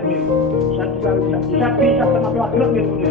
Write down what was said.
40 000. Chaque pays, ça m'a fait 30 000 pour nous.